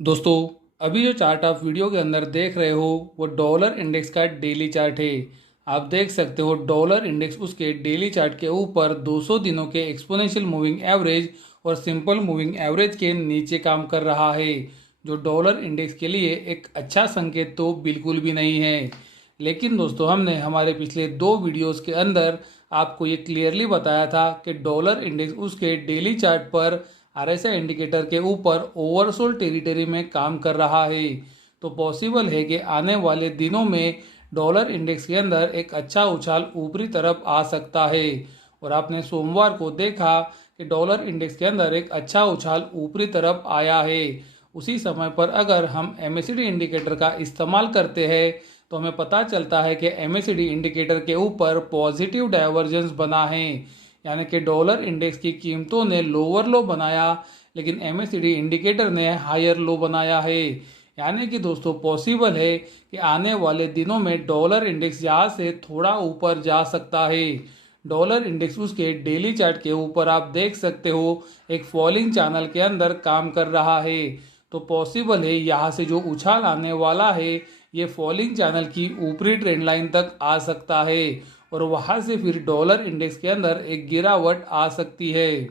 दोस्तों, अभी जो चार्ट आप वीडियो के अंदर देख रहे हो वो डॉलर इंडेक्स का डेली चार्ट है। आप देख सकते हो डॉलर इंडेक्स उसके डेली चार्ट के ऊपर 200 दिनों के एक्सपोनेंशियल मूविंग एवरेज और सिंपल मूविंग एवरेज के नीचे काम कर रहा है, जो डॉलर इंडेक्स के लिए एक अच्छा संकेत तो बिल्कुल भी नहीं है। लेकिन दोस्तों, हमने हमारे पिछले 2 वीडियोस के अंदर आपको ये क्लियरली बताया था कि डॉलर इंडेक्स उसके डेली चार्ट पर आरएसआई इंडिकेटर के ऊपर ओवरसोल्ड टेरिटरी में काम कर रहा है। तो पॉसिबल है कि आने वाले दिनों में डॉलर इंडेक्स के अंदर एक अच्छा उछाल ऊपरी तरफ आ सकता है। और आपने सोमवार को देखा कि डॉलर इंडेक्स के अंदर एक अच्छा उछाल ऊपरी तरफ आया है। उसी समय पर अगर हम एमएसीडी इंडिकेटर का इस्तेमाल करते हैं तो हमें पता चलता है कि एमएसीडी इंडिकेटर के ऊपर पॉजिटिव डाइवर्जेंस बना है, यानी कि डॉलर इंडेक्स की कीमतों ने लोअर लो बनाया लेकिन एमएसीडी इंडिकेटर ने हायर लो बनाया है। यानी कि दोस्तों, पॉसिबल है कि आने वाले दिनों में डॉलर इंडेक्स यहाँ से थोड़ा ऊपर जा सकता है। डॉलर इंडेक्स उसके डेली चार्ट के ऊपर आप देख सकते हो एक फॉलिंग चैनल के अंदर काम कर रहा है। तो पॉसिबल है यहाँ से जो उछाल आने वाला है ये फॉलिंग चैनल की ऊपरी ट्रेंड लाइन तक आ सकता है और वहां से फिर डॉलर इंडेक्स के अंदर एक गिरावट आ सकती है।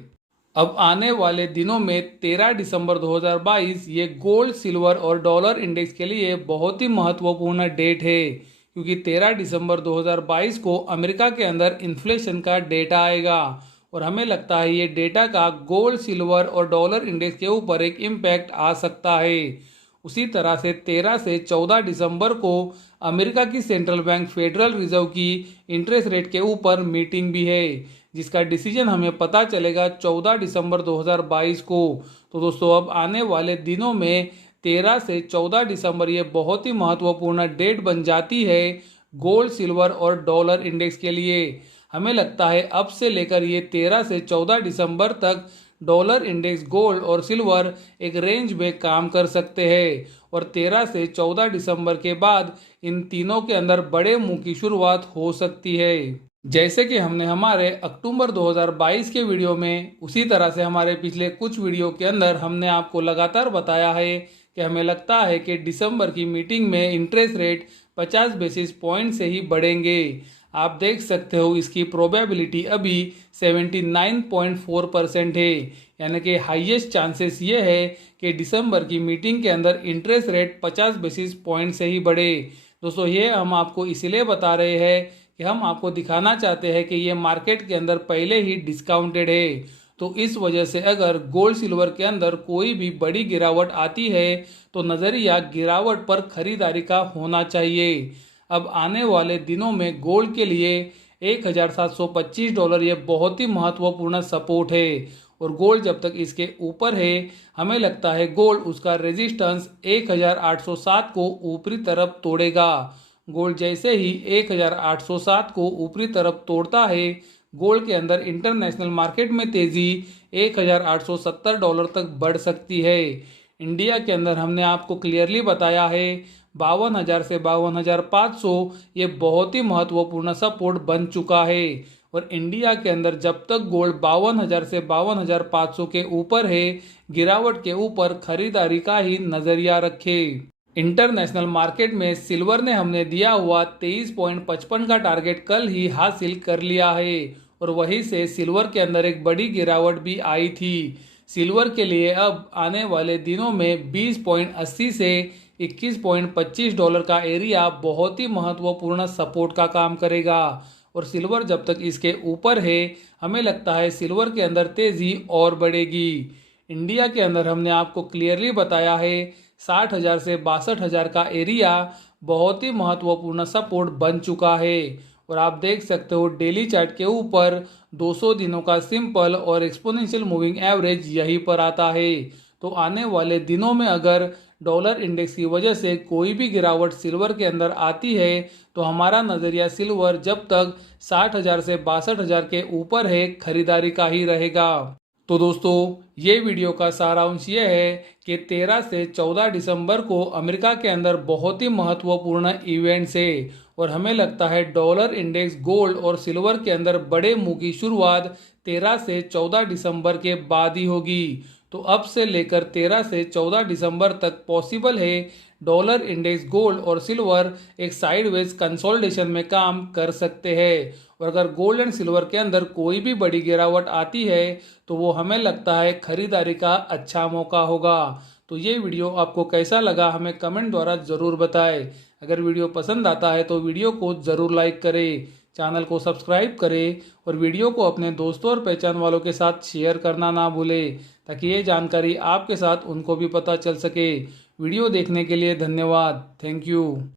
अब आने वाले दिनों में 13 दिसंबर 2022 ये गोल्ड, सिल्वर और डॉलर इंडेक्स के लिए बहुत ही महत्वपूर्ण डेट है, क्योंकि 13 दिसंबर 2022 को अमेरिका के अंदर इन्फ्लेशन का डेटा आएगा और हमें लगता है ये डेटा का गोल्ड, सिल्वर और डॉलर इंडेक्स के ऊपर एक इम्पैक्ट आ सकता है। उसी तरह से 13 से 14 दिसंबर को अमेरिका की सेंट्रल बैंक फेडरल रिजर्व की इंटरेस्ट रेट के ऊपर मीटिंग भी है, जिसका डिसीजन हमें पता चलेगा 14 दिसंबर 2022 को। तो दोस्तों, अब आने वाले दिनों में 13 से 14 दिसंबर ये बहुत ही महत्वपूर्ण डेट बन जाती है गोल्ड, सिल्वर और डॉलर इंडेक्स के लिए। हमें लगता है अब से लेकर ये 13 से 14 दिसंबर तक डॉलर इंडेक्स, गोल्ड और सिल्वर एक रेंज में काम कर सकते हैं और 13 से 14 दिसंबर के बाद इन तीनों के अंदर बड़े मुंह की शुरुआत हो सकती है। जैसे कि हमने हमारे अक्टूबर 2022 के वीडियो में, उसी तरह से हमारे पिछले कुछ वीडियो के अंदर हमने आपको लगातार बताया है कि हमें लगता है कि दिसंबर की मीटिंग में इंटरेस्ट रेट 50 बेसिस पॉइंट से ही बढ़ेंगे। आप देख सकते हो इसकी प्रोबेबिलिटी अभी 79.4% है, यानी कि हाईएस्ट चांसेस ये है कि दिसंबर की मीटिंग के अंदर इंटरेस्ट रेट 50 बेसिस पॉइंट से ही बढ़े। दोस्तों, ये हम आपको इसलिए बता रहे हैं कि हम आपको दिखाना चाहते हैं कि ये मार्केट के अंदर पहले ही डिस्काउंटेड है। तो इस वजह से अगर गोल्ड, सिल्वर के अंदर कोई भी बड़ी गिरावट आती है तो नज़रिया गिरावट पर खरीदारी का होना चाहिए। अब आने वाले दिनों में गोल्ड के लिए $1,725 ये बहुत ही महत्वपूर्ण सपोर्ट है और गोल्ड जब तक इसके ऊपर है हमें लगता है गोल्ड उसका रेजिस्टेंस 1,807 को ऊपरी तरफ तोड़ेगा। गोल्ड जैसे ही 1,807 को ऊपरी तरफ तोड़ता है, गोल्ड के अंदर इंटरनेशनल मार्केट में तेजी $1,870 तक बढ़ सकती है। इंडिया के अंदर हमने आपको क्लियरली बताया है 52,000 से 52,500 ये बहुत ही महत्वपूर्ण सपोर्ट बन चुका है और इंडिया के अंदर जब तक गोल्ड 52,000 से 52,500 के ऊपर है, गिरावट के ऊपर खरीदारी का ही नजरिया रखे। इंटरनेशनल मार्केट में सिल्वर ने हमने दिया हुआ 23.55 का टारगेट कल ही हासिल कर लिया है और वहीं से सिल्वर के अंदर एक बड़ी गिरावट भी आई थी। सिल्वर के लिए अब आने वाले दिनों में 20.80 से $21.25 का एरिया बहुत ही महत्वपूर्ण सपोर्ट का काम करेगा और सिल्वर जब तक इसके ऊपर है हमें लगता है सिल्वर के अंदर तेजी और बढ़ेगी। इंडिया के अंदर हमने आपको क्लियरली बताया है 60,000 से 62,000 का एरिया बहुत ही महत्वपूर्ण सपोर्ट बन चुका है और आप देख सकते हो डेली चार्ट के ऊपर 200 दिनों का सिंपल और एक्सपोनेंशियल मूविंग एवरेज यहीं पर आता है। तो आने वाले दिनों में अगर डॉलर इंडेक्स की वजह से कोई भी गिरावट सिल्वर के अंदर आती है तो हमारा नज़रिया सिल्वर जब तक 60,000 से 62,000 के ऊपर है खरीदारी का ही रहेगा। तो दोस्तों, ये वीडियो का सारांश ये है कि 13 से 14 दिसंबर को अमेरिका के अंदर बहुत ही महत्वपूर्ण इवेंट्स है और हमें लगता है डॉलर इंडेक्स, गोल्ड और सिल्वर के अंदर बड़े मुंह की शुरुआत 13 से 14 दिसंबर के बाद ही होगी। तो अब से लेकर 13 से 14 दिसंबर तक पॉसिबल है डॉलर इंडेक्स गोल्ड और सिल्वर एक साइडवेज कंसोलिडेशन में काम कर सकते हैं। और अगर गोल्ड एंड सिल्वर के अंदर कोई भी बड़ी गिरावट आती है तो वो हमें लगता है खरीदारी का अच्छा मौका होगा। तो ये वीडियो आपको कैसा लगा हमें कमेंट द्वारा ज़रूर बताएं। अगर वीडियो पसंद आता है तो वीडियो को ज़रूर लाइक करें, चैनल को सब्सक्राइब करें और वीडियो को अपने दोस्तों और पहचान वालों के साथ शेयर करना ना भूलें, ताकि ये जानकारी आपके साथ उनको भी पता चल सके। वीडियो देखने के लिए धन्यवाद। Thank you.